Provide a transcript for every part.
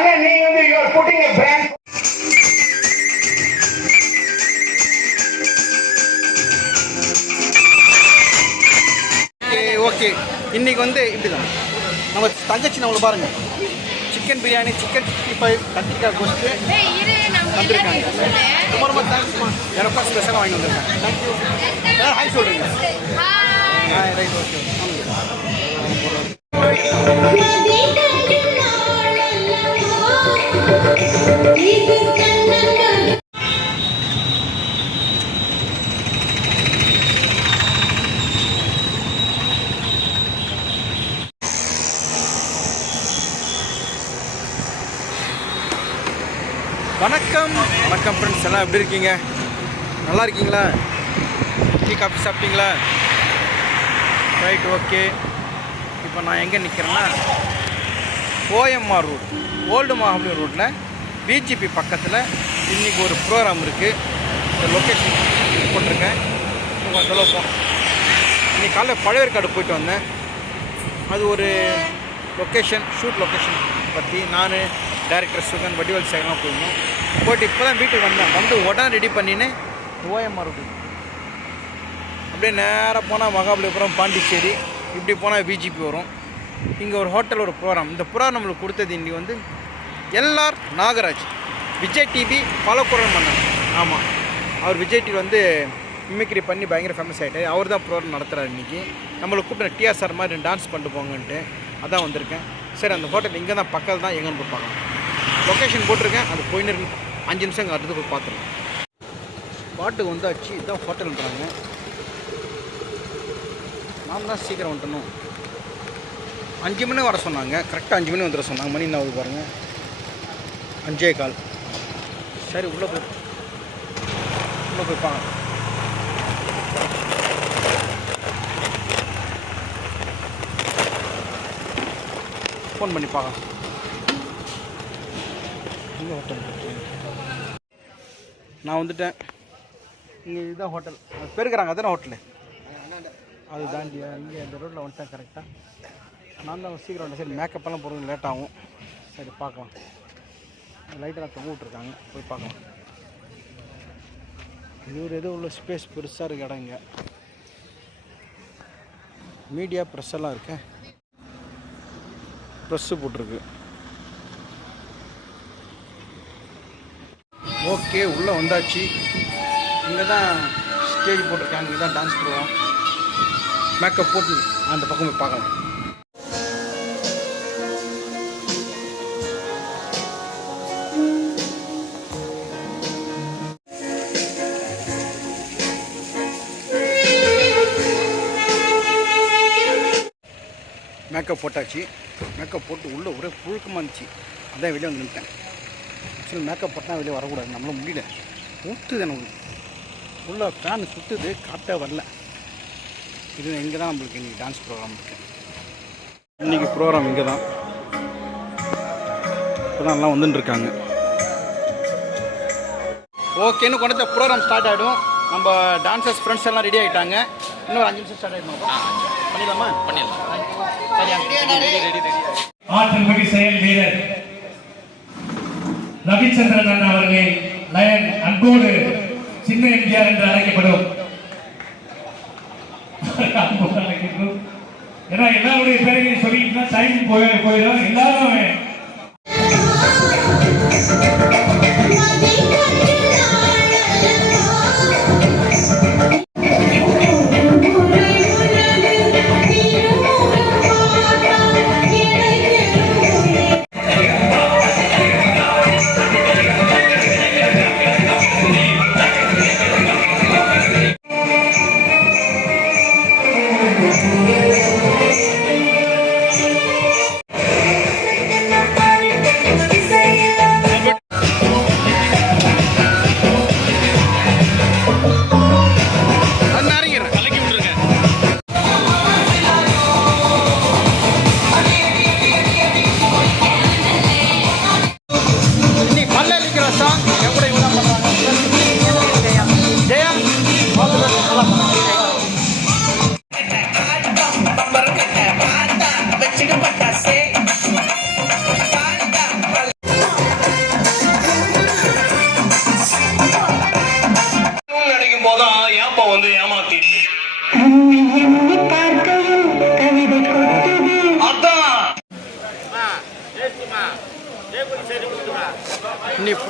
ஆனா நீங்க வந்து you are putting a brand. Okay இன்னைக்கு வந்து இப்படிதான் நம்ம தங்கச்சி நம்மளை பாருங்க சிக்கன் பிரியாணி சிக்கன் 65 கத்திரிக்காய் கோஸ்ட்டு வந்திருக்காங்க. ரொம்ப ரொம்ப தேங்க்ஸ்மா எனக்கும் ஸ்பெஷலாக வாங்கி வந்திருக்காங்க. தேங்க்யூ. ஹாய் சொல்கிறீங்க. Hi right okay. வணக்கம் வணக்கம் ஃப்ரெண்ட்ஸ், எல்லாம் எப்படி இருக்கீங்க? நல்லா இருக்கீங்களா? டீ காஃபி சாப்பிட்டீங்களா? Right okay. இப்போ நான் எங்கே நிற்கிறேன்னா ஓஎம்ஆர் ரோட், ஓல்டு மகாபலி ரோட்டில் பிஜிபி பக்கத்தில் இன்றைக்கி ஒரு ப்ரோக்ராம் இருக்குது. இந்த லொக்கேஷன் போட்டிருக்கேன். கொஞ்சம் சொல்லுவோம். இன்றைக்கி காலைல பழையற்காடு போயிட்டு வந்தேன். அது ஒரு லொக்கேஷன், ஷூட் லொக்கேஷன் பற்றி நான் டைரக்டர் சுகன் வடிவல் சேகலாம் போயிருந்தோம். போய்ட்டு இப்போ தான் வீட்டுக்கு வந்தேன். வந்து உடனே ரெடி பண்ணின்னு ஓஎம்ஆர் ரோடு அப்படியே நேராக போனால் மகாபலிபுரம், பாண்டிச்சேரி, இப்படி போனால் பிஜிபி வரும். இங்கே ஒரு ஹோட்டல் ஒரு ப்ரோக்ராம். இந்த ப்ரோக்ராம் நம்மளுக்கு கொடுத்தது இன்றைக்கி வந்து எல்ஆர் நாகராஜ், விஜய் டிவி பலக்குரல் மன்னன். ஆமாம், அவர் விஜய் டிவி வந்து மிமிக்ரி பண்ணி பயங்கர ஃபேமஸ் ஆகிட்டார். அவர் தான் ப்ரோக்ராம் நடத்துகிறார். இன்றைக்கி நம்மளுக்கு கூப்பிட்டு டிஆர்ஆர் மாதிரி டான்ஸ் பண்ணிட்டு போங்கன்ட்டு அதான் வந்திருக்கேன். சரி, அந்த ஹோட்டல் இங்கே தான் பக்கத்தில் தான், எங்கன்னு போய் பார்க்கலாம். லொக்கேஷன் போட்டிருக்கேன், அது போயின்னு 5 நிமிஷம் இங்கே அடுத்து போய் பார்த்துருக்கேன். பாட்டுக்கு வந்தாச்சு. இதுதான் ஹோட்டல்ன்றாங்க. நான் தான் சீக்கிரம் வந்துட்டணும். 5 மணி வர சொன்னாங்க. கரெக்டாக 5 மணி வந்துட சொன்னாங்க. மணி என்ன பாருங்கள், 5:15. சரி, உள்ளே போய் பார்க்கலாம். ஃபோன் பண்ணி பார்க்கலாம். இங்கே ஹோட்டல் நான் வந்துட்டேன். இங்கே இதுதான் ஹோட்டல். அது பெருக்கிறாங்க, அதுதானே ஹோட்டலு. அது தாண்டியா இங்கே இந்த ரோட்டில் வந்துட்டேன் கரெக்டாக. நான் தான் சீக்கிரம் வந்தேன். சரி, மேக்கப்பெல்லாம் போகிறது லேட் ஆகும். சரி, பார்க்கலாம். லைட்டெல்லாம் தொங்க விட்ருக்காங்க, போய் பார்க்கலாம். இது ஒரு எதோ உள்ள ஸ்பேஸ் பெருசாக இருக்க இடம். இங்கே மீடியா ப்ரெஸ் எல்லாம் இருக்கு. ப்ரெஸ்ஸு போட்டிருக்கு. ஓகே, உள்ளே வந்தாச்சு. இங்கே தான் ஸ்டேஜ் போட்டிருக்காங்க. இங்கே தான் டான்ஸ் ப்ரோக்ராம். மேக்கப் போட்டு அந்த பக்கம் போய் பார்க்கலாம். மேக்கப் போட்டாச்சு. மேக்கப் போட்டு உள்ளே ஒரே புழுக்கமாக இருந்துச்சு. அதான் வெளியே வந்து நின்ட்டேன். ஆக்சுவலி மேக்கப் போட்டால் வெளியே வரக்கூடாது, நம்மளால் முடியல. ஊற்றுது எனக்கு உள்ளே ஃபேன் சுற்றுது, காட்டாக வரல. இது இங்கே தான் நம்மளுக்கு இன்றைக்கி டான்ஸ் ப்ரோக்ராம் இருக்குது. இன்றைக்கி ப்ரோக்ராம் இங்கே தான். இப்போ தான் எல்லாம் வந்துட்டுருக்காங்க. ஓகேன்னு கொண்டு ப்ரோக்ராம் ஸ்டார்ட் ஆகிடும். நம்ம டான்ஸர்ஸ் ஃப்ரெண்ட்ஸ் எல்லாம் ரெடி ஆகிட்டாங்க. இன்னொரு 5 நிமிஷம் ஸ்டார்ட் ஆகிடுமா? பண்ணிடலாமா? பண்ணிடலாம். ஆற்றல் மிகு செயல் வீரர் ரவிச்சந்திரன் அண்ணா அவர்களை லயன் அன்போடு சின்ன எம்ஜிஆர் என்று அழைக்கப்படும். ஏன்னா எல்லாருடைய பேரையும் சொல்லிட்டு டைம் போயிடும். எல்லாரும்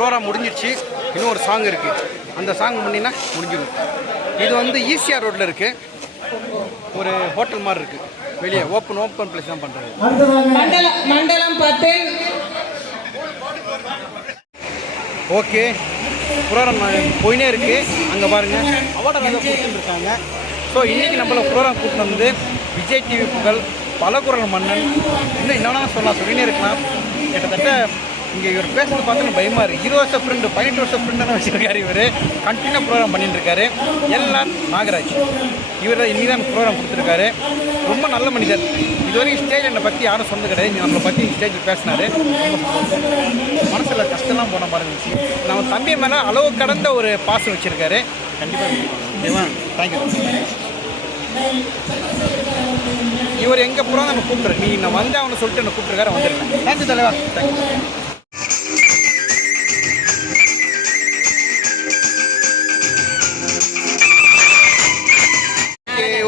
ப்ரோக்ராம் முடிஞ்சிடுச்சு. இன்னும் ஒரு சாங் இருக்குது. அந்த சாங் பண்ணினா முடிஞ்சிடும். இது வந்து ஈசிஆர் ரோட்டில் இருக்குது. ஒரு ஹோட்டல் மாதிரி இருக்குது. வெளியே ஓப்பன் பிளேஸ் தான் பண்ணுறாரு. மண்டலம் 10. ஓகே, ப்ரோக்ராம் போயினே இருக்குது. அங்கே பாருங்கள் அவார்டெல்லாம் கொடுத்துருக்காங்க. ஸோ இன்றைக்கி நம்மள ப்ரோக்ராம் கூப்பிட்டு வந்து விஜய் டிவி புகழ், பலகுரல் மன்னன், இன்னும் என்னென்னா சொல்லினே இருக்கலாம். கிட்டத்தட்ட இங்கே இவர் பேசுறது பார்த்தோன்னா பயமாக இருக்குது. 20 வருஷம் ஃப்ரெண்டு, 18 வருஷம் ஃப்ரெண்டாக வச்சுருக்காரு. இவர் கண்டினியூ ப்ரோக்ராம் பண்ணிட்டு இருக்காரு. எல்ஆர் நாகராஜ் இவர் தான் இன்றைக்கி தான் ப்ரோக்ராம் கொடுத்துருக்காரு. ரொம்ப நல்ல மனிதர். இதுவரைக்கும் ஸ்டேஜ் என்னை பற்றி யாரும் சொன்னது கிடையாது. நம்மளை பற்றி ஸ்டேஜில் பேசினார். மனசில் கஷ்டம்லாம் போன பாருங்க. நம்ம தம்பி மேலே அளவு கடந்த ஒரு பாசம் வச்சுருக்காரு. கண்டிப்பாக ஓகேவா? தேங்க்யூ. இவர் எங்கே போகிறோம் நம்ம கூப்பிட்றேன். நீ நான் வந்து அவனை சொல்லிட்டு என்னை கூப்பிட்டுருக்காரு. வந்துருக்கேன். தேங்க்யூ தலைவா. தேங்க்யூ.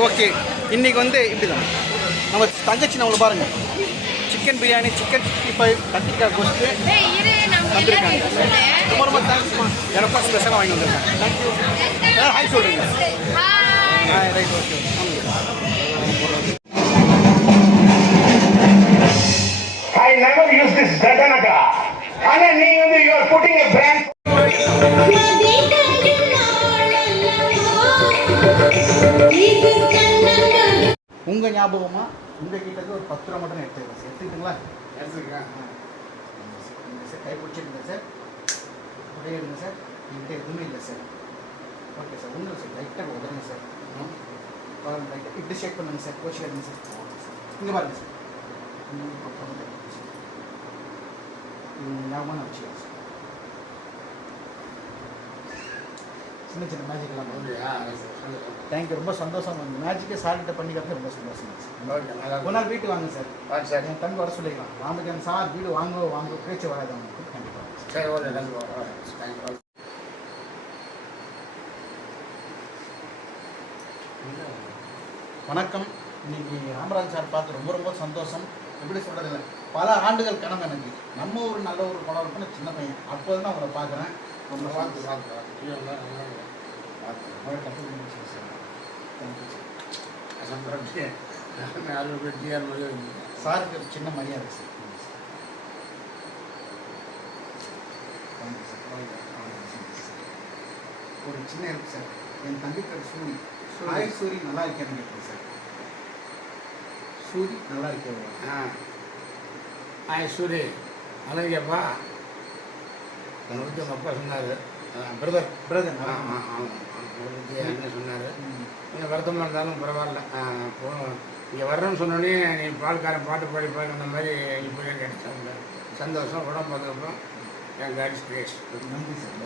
ஓகே, இன்றைக்கி வந்து இப்படி தான் நம்ம தங்கச்சி நம்மளை பாருங்கள். சிக்கன் பிரியாணி, சிக்கன் 65, கத்திரிக்காய் கோஸ்ட்டு வந்துருக்காங்க. ரொம்ப ரொம்ப தேங்க்ஸ்மா. எனக்கும் ஸ்பெஷலாக வாங்கி வந்துருக்கேன். தேங்க்யூ. ஹாய் சொல்கிறீங்க. Hi. Right. Okay. I never use this Datanaka. And then you are putting a brand. உங்கள் ஞாபகமாக உங்கள் கிட்டக்கு ஒரு 10 ரூபா மட்டும் எடுத்துக்கலாம் சார். எடுத்துக்கிட்டுங்களா? எடுத்துக்கிறேன் சார். கை பிடிச்சிடுங்க சார். அப்படியே எடுங்க சார். என்கிட்ட எதுவுமே இல்லை சார். Okay sir. ஒன்றும் சார். லைட்டாக உதருங்க சார். பாருங்கள், லைட்டாக இப்படி ஷேக் பண்ணுங்க சார். கோச்சு எடுங்க சார். இங்கே பாருங்கள் சார். ஞாபகமாக வச்சுக்கலாம் சார். சின்ன சின்ன மேஜிக்கெல்லாம் தேங்க்யூ. ரொம்ப சந்தோஷம். அந்த மேஜிக்கே சார்கிட்ட பண்ணிக்கிறது ரொம்ப சந்தோஷம் சார். ஒரு நாள் வீட்டுக்கு வாங்க சார். சார் என் தம்பி வர சொல்லிக்கலாம். ராமகிருஷ்ணன் சார் வீடு வாங்க பேச்சு வராது அவங்களுக்கு. கண்டிப்பாக. வணக்கம். இன்னைக்கு ராமராஜ் சார் பார்த்து ரொம்ப ரொம்ப சந்தோஷம். எப்படி சொல்கிறதில்ல, பல ஆண்டுகள் கனவு எனக்கு. நம்ம ஒரு நல்ல ஒரு படம் இருக்குன்னு சின்ன பையன் அப்போது தான் அவங்கள பார்க்குறேன். ரொம்ப சாருக்கு ஒரு சின்ன மரியாதை சார். ஒரு சின்ன ஹெல்ப் சார். என் தம்பி பேர் சூரி. சூரி நல்லா இருக்கேன்னு கேட்குறேன் சார். சூரி நல்லா இருக்கேன். சூரி நல்லா இருக்கியாப்பா? என்னை பற்றி உங்கள் அப்பா சொன்னார். பிரதர் என்ன சொன்னார். கொஞ்சம் வருத்தமாக இருந்தாலும் பரவாயில்ல. இங்கே வர்றேன்னு சொன்னோடனே நீ பால்காரன் பாட்டு பாடிப்பாங்க அந்த மாதிரி இப்போ கிடைச்சாங்க. சந்தோஷம். உடம்பு பார்த்தப்போ என் காட் இஸ் கிரேட். நன்றி சார்.